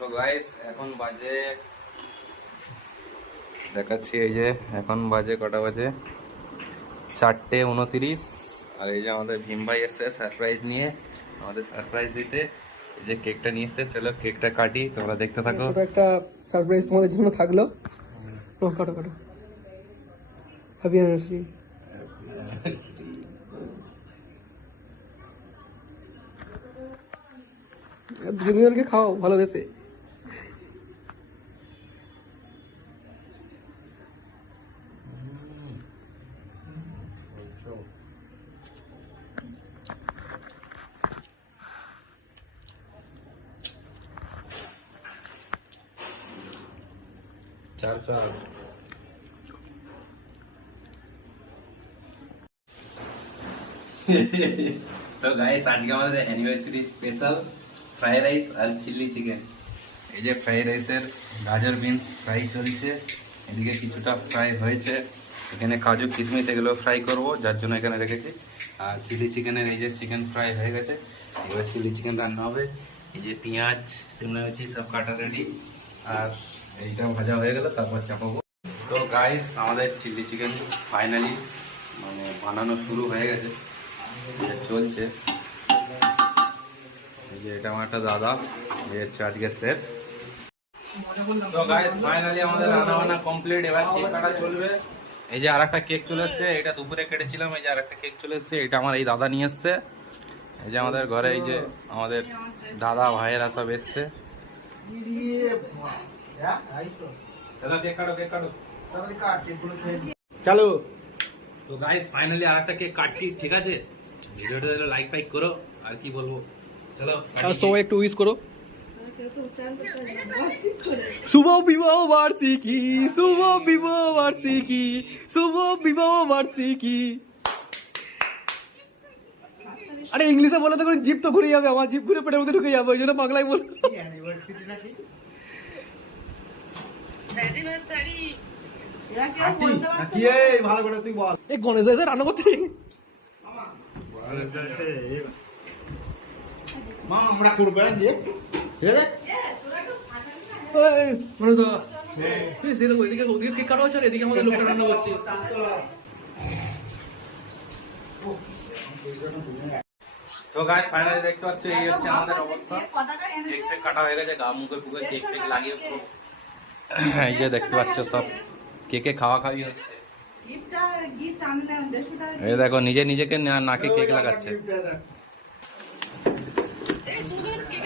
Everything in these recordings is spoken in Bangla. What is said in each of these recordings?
তো গাইস এখন বাজে দেখাচ্ছি, এই যে এখন বাজে কটা বাজে 4:29। আর এই যে আমাদের ভীম ভাই এসছে সারপ্রাইজ নিয়ে, আমাদের সারপ্রাইজ দিতে। এই যে কেকটা নিয়ে এসছে, চলো কেকটা কাটি, তোমরা দেখতে থাকো। ছোট একটা সারপ্রাইজ তোমাদের জন্য থাকলো। কাটো কাটো। Happy anniversary. দুজনকে খাও ভালোবেসে। তো গাইস আজকে আমাদের অ্যানিভার্সারি স্পেশাল ফ্রাইড রাইস আর চিলি চিকেন। এই যে ফ্রাইড রাইসের গাজর বিনস ফ্রাই চলছে, এদিকে কিছুটা ফ্রাই হয়েছে, এখানে কাজু কিশমিশ এগুলো ফ্রাই করব, যার জন্য এখানে রেখেছি। আর চিলি চিকেনের এই যে চিকেন ফ্রাই হয়ে গেছে, এবার চিলি চিকেন রান্না হবে। এই যে পেঁয়াজ শিমলা মির্চি সব কাটা রেডি, আর এইটা ভাজা হয়ে গেল, তারপর চাপাবো। তো গাইস আমাদের চিলি চিকেন ফাইনালি মানে বানানো শুরু হয়ে গেছে, চলছে। এই যে এটা আমার একটা দাদা, এই হচ্ছে আজকে শেফ। তো গাইস ফাইনালি আমাদের রান্না বান্না কমপ্লিট, এবার কেক কাটা চলবে। এই যে আরেকটা কেক চলে এসছে, এটা দুপুরে কেটেছিলাম। এই যে আরেকটা কেক চলে এসছে, এটা আমার এই দাদা নিয়ে এসছে। এই যে আমাদের ঘরে এই যে আমাদের দাদা ভাইয়েরা সব এসছে। কেক কাটো, কেক কাটো, চালু। তো গাইস ফাইনালি আরেকটা কেক কাটছি, ঠিক আছে? ভিডিওটা লাইক ফাইক করো, আর কি বলবো, চলো সবাই একটু উইশ করো। শুভ বিবাহ বার্ষিকী, শুভ বিবাহ বার্ষিকী, শুভ বিবাহ বার্ষিকী। আরে ইংলিশে বলে তো জিপ তো ঘুরে যাবে, আমার জিপ ঘুরে পেটের মধ্যে ঢুকে যাবে, ওই জন্য বাংলায় বল। ভালো করে তুই বল। এই গণেশ এসে রান্না করতে মা আমরা করবো যে ঠিক আছে। ওইদিকে ওদিকে কেক কাটা হচ্ছে, আর এদিকে আমাদের লোকটা রান্না করছে। তো গাইস ফাইনালি দেখতে পাচ্ছ এই হচ্ছে আমাদের অবস্থা। কেক টেক কাটা হয়ে গেছে, গা মুখে ফুকে কেক টেক লাগিয়ে পুরো এই যে দেখতে পাচ্ছ সব কেকে খাওয়া খাওয়ি হচ্ছে। এই দেখো নিজে নিজেকে নাকে কেক লাগাচ্ছে।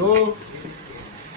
তো